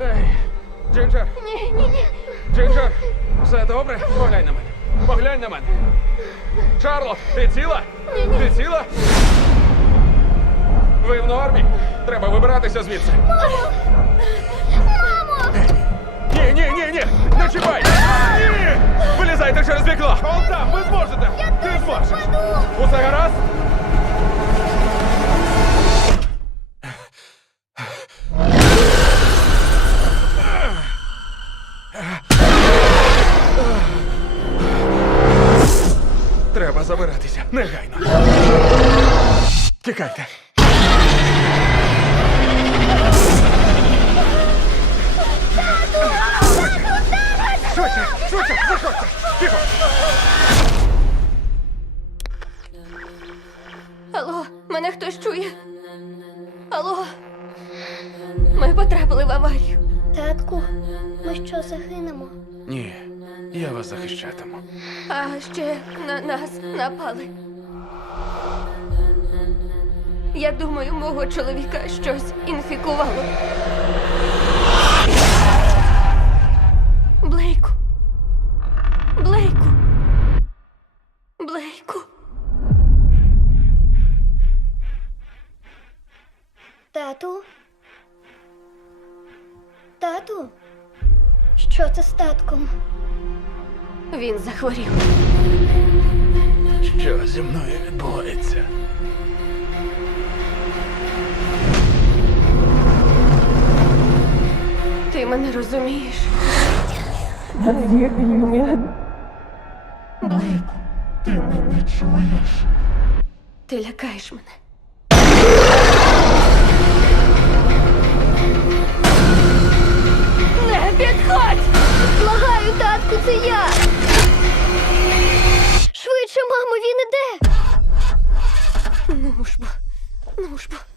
Ей, Джинджер! Ні, ні, ні. Джинджер, все добре? Поглянь на мене. Поглянь на мене. Чарло, ти ціла? Ні-ні. Ти ціла? Ви в нормі? Треба вибиратися звідси. Мамо! Мамо! Ні, ні, ні, ні! Не чіпай! Ні! Вилізайте через вікно! Hold Треба забиратися. Негайно. Тікайте. Швидше, швидше, заходьте! Тихо! Алло, мене хтось чує? Алло. Ми потрапили в аварію. Татку, ми що загинемо? Ні, я вас захищатиму. А ще на нас напали. Я думаю, мого чоловіка щось інфікувало. Блейку. Блейку. Блейку. Тату? Тату? Що це з татком? Він захворів. Що зі мною відбувається? Ти мене розумієш? Блейку. Ти мене чуєш? Ти лякаєш мене. Ну ж бо, ну ж бо.